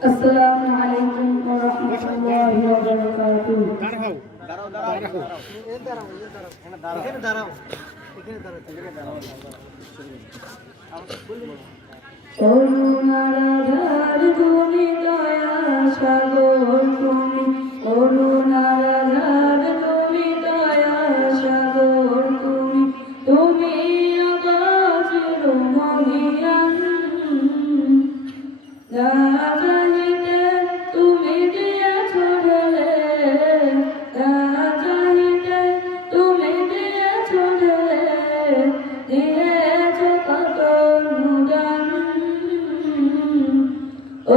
আসসালামু আলাইকুম ওয়া রাহমাতুল্লাহি ওয়া বারাকাতুহু করুণার আধার তুমি দয়া সাগর তুমি করুণার আধার তুমি দয়া সাগর তুমি। না জানিতে তুমি দিয়েছ ঢেলে? না জানিতে তুমি দিয়েছ ঢেলে? দিয়েছ কত অনুদান ও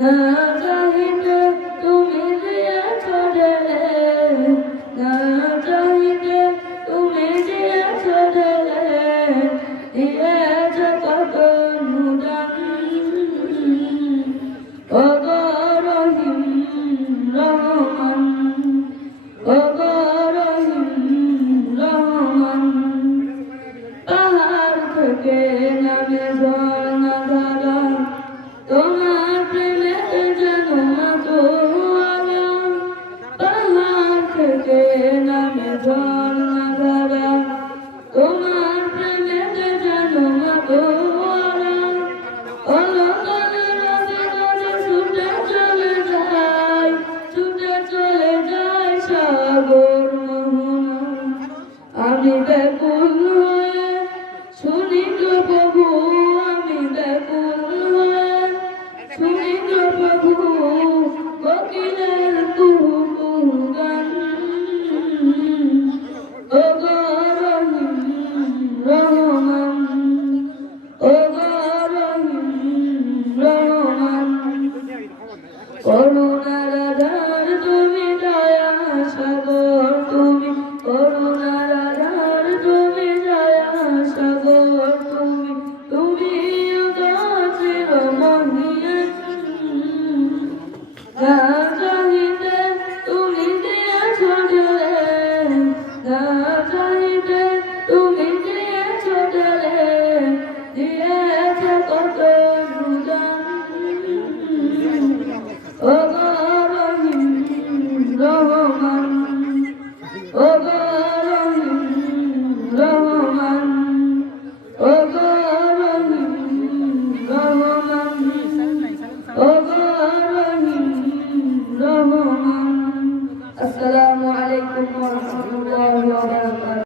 না চাহিতে তুমি ঢেলে না চাহিতে তুমি দিয়েছ ঢেলে দিয়েছ কত অনুদান ও গো রহিম রহমান, ও গো ডাকে ধারা। তোমার ছুটে চলে যায় ছুটে চলে যায় সাগর আমি বেকুন Yeah.